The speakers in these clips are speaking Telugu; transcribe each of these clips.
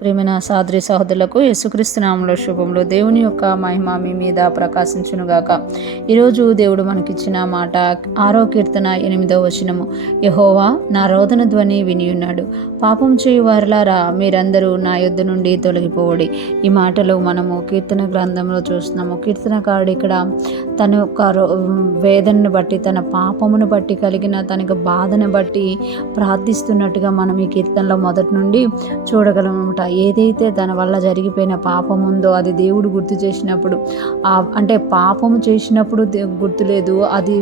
ప్రేమైన సహోదరి సహోదరులకు యేసుక్రీస్తు నామములో శుభములు. దేవుని యొక్క మహిమ మీ మీద ప్రకాశించునుగాక. ఈరోజు దేవుడు మనకిచ్చిన మాట 6వ కీర్తన 8వ వచనము. యెహోవా నా రోదన ధ్వని వినియున్నాడు. పాపం చేయు వారులారా మీరందరూ నా యొద్ద నుండి తొలగిపోవుడి. ఈ మాటలు మనము కీర్తన గ్రంథంలో చూస్తున్నాము. కీర్తనకారుడు ఇక్కడ తన యొక్క వేదనను బట్టి, తన పాపమును బట్టి కలిగిన తనకు బాధను బట్టి ప్రార్థిస్తున్నట్టుగా మనం ఈ కీర్తనలో మొదటి నుండి చూడగలమన్నమాట. ఏదైతే తన వల్ల జరిగిపోయిన పాపం ఉందో అది దేవుడు గుర్తు చేసినప్పుడు, అంటే పాపము చేసినప్పుడు గుర్తులేదు, అది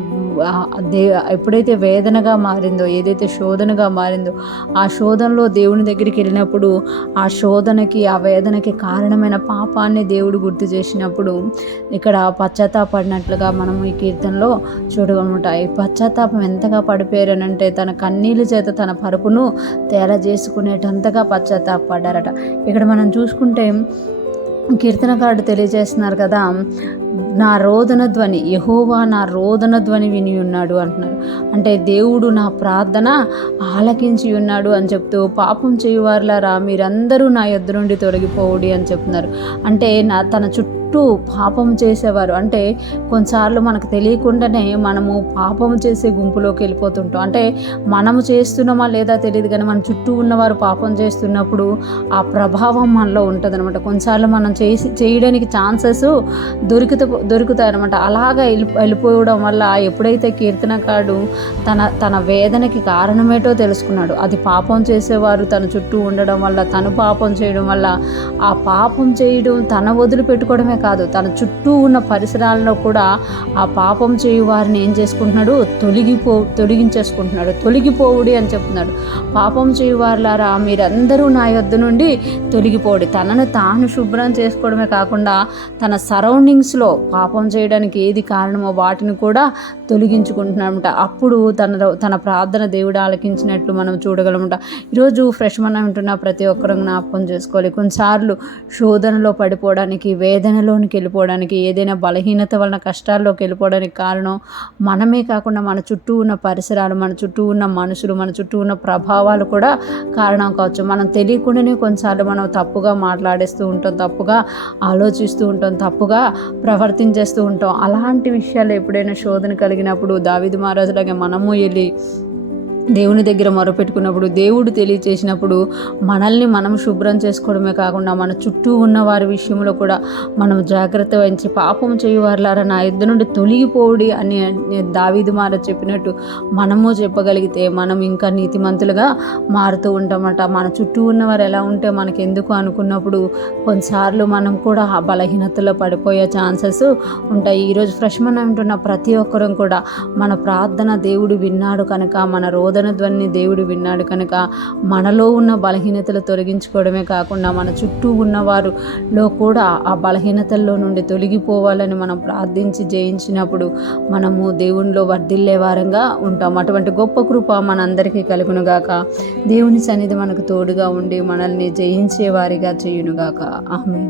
ఎప్పుడైతే వేదనగా మారిందో, ఏదైతే శోధనగా మారిందో, ఆ శోధనలో దేవుని దగ్గరికి వెళ్ళినప్పుడు ఆ శోధనకి, ఆ వేదనకి కారణమైన పాపాన్ని దేవుడు గుర్తు చేసినప్పుడు ఇక్కడ పశ్చాత్తాపడినట్లుగా మనం ఈ కీర్తనలో చూడగలమాట. ఈ పశ్చాత్తాపం ఎంతగా పడిపోయారనంటే తన కన్నీళ్ళ చేత తన పరుపును తేడా చేసుకునేటంతగా పశ్చాత్తాపడ్డారట. ఇక్కడ మనం చూసుకుంటే కీర్తనకారుడు తెలియజేస్తున్నారు కదా, నా రోదన ధ్వని, యెహోవా నా రోదన ధ్వని విని ఉన్నాడు అంటున్నారు. అంటే దేవుడు నా ప్రార్థన ఆలకించి ఉన్నాడు అని చెప్తూ, పాపం చేయువారులారా మీరందరూ నా యొద్ద నుండి తొలగిపోవుడి అని చెప్తున్నారు. అంటే తన చుట్టూ పాపం చేసేవారు, అంటే కొన్నిసార్లు మనకు తెలియకుండానే మనము పాపం చేసే గుంపులోకి వెళ్ళిపోతుంటాం. అంటే మనము చేస్తున్నామా లేదా తెలియదు, కానీ మన చుట్టూ ఉన్నవారు పాపం చేస్తున్నప్పుడు ఆ ప్రభావం మనలో ఉంటుంది అనమాట. కొన్నిసార్లు మనం చేయడానికి ఛాన్సెస్ దొరుకుతాయి అనమాట. అలాగా వెళ్ళిపోవడం వల్ల ఎప్పుడైతే కీర్తనకారుడు తన వేదనకి కారణమేటో తెలుసుకున్నాడు, అది పాపం చేసేవారు తన చుట్టూ ఉండడం వల్ల, తను పాపం చేయడం వల్ల, ఆ పాపం చేయడం తన వదిలిపెట్టుకోవడమే కాదు, తన చుట్టూ ఉన్న పరిసరాల్లో కూడా ఆ పాపం చేయు వారిని ఏం చేసుకుంటున్నాడు, తొలగించేసుకుంటున్నాడు. తొలగిపోవుడి అని చెప్తున్నాడు. పాపం చేయు వారులారా మీరందరూ నా యొద్ద నుండి తొలగిపోవుడి. తనను తాను శుభ్రం చేసుకోవడమే కాకుండా తన సరౌండింగ్స్లో పాపం చేయడానికి ఏది కారణమో వాటిని కూడా తొలగించుకుంటున్నాడట. అప్పుడు తన ప్రార్థన దేవుడు ఆలకించినట్లు మనం చూడగలమట. ఈరోజు ఫ్రెష్ మనం వింటున్న ప్రతి ఒక్కరూ జ్ఞాపకం చేసుకోవాలి. కొన్నిసార్లు శోధనలో పడిపోవడానికి, వేదనలోనికి వెళ్ళిపోవడానికి, ఏదైనా బలహీనత వలన కష్టాల్లోకి వెళ్ళిపోవడానికి కారణం మనమే కాకుండా మన చుట్టూ ఉన్న పరిసరాలు, మన చుట్టూ ఉన్న మనుషులు, మన చుట్టూ ఉన్న ప్రభావాలు కూడా కారణం కావచ్చు. మనం తెలియకుండానే కొన్నిసార్లు మనం తప్పుగా మాట్లాడేస్తూ ఉంటాం, తప్పుగా ఆలోచిస్తూ ఉంటాం, తప్పుగా ప్రవర్తించేస్తూ ఉంటాం. అలాంటి విషయాలు ఎప్పుడైనా శోధన కలిగినప్పుడు దావీదు మహారాజులాగా మనము వెళ్ళి దేవుని దగ్గర మొరపెట్టుకున్నప్పుడు, దేవుడు తెలియచేసినప్పుడు మనల్ని మనం శుభ్రం చేసుకోవడమే కాకుండా మన చుట్టూ ఉన్న వారి విషయంలో కూడా మనం జాగ్రత్త వహించి, పాపం చేయువారులారా నా యొద్ద నుండి తొలగిపోవుడి అని దావీదు మహారాజు చెప్పినట్టు మనము చెప్పగలిగితే మనం ఇంకా నీతిమంతులుగా మారుతూ ఉంటామట. మన చుట్టూ ఉన్నవారు ఎలా ఉంటే మనకెందుకు అనుకున్నప్పుడు కొన్నిసార్లు మనం కూడా ఆ బలహీనతలో పడిపోయే ఛాన్సెస్ ఉంటాయి. ఈరోజు ఫ్రెష్ మనం ఉంటున్న ప్రతి ఒక్కరం కూడా మన ప్రార్థన దేవుడు విన్నాడు కనుక, మన రోదన ధ్వని దేవుడు విన్నాడు కనుక మనలో ఉన్న బలహీనతలు తొలగించుకోవడమే కాకుండా మన చుట్టూ ఉన్నవారులో కూడా ఆ బలహీనతల్లో నుండి తొలగిపోవాలని మనం ప్రార్థించి జయించినప్పుడు మనము దేవునిలో వర్ధిల్లే వారంగా ఉంటాం. అటువంటి గొప్ప కృప మనందరికీ కలుగునుగాక. దేవుని సన్నిధి మనకు తోడుగా ఉండి మనల్ని జయించే వారిగా చేయునుగాక. ఆమేన్.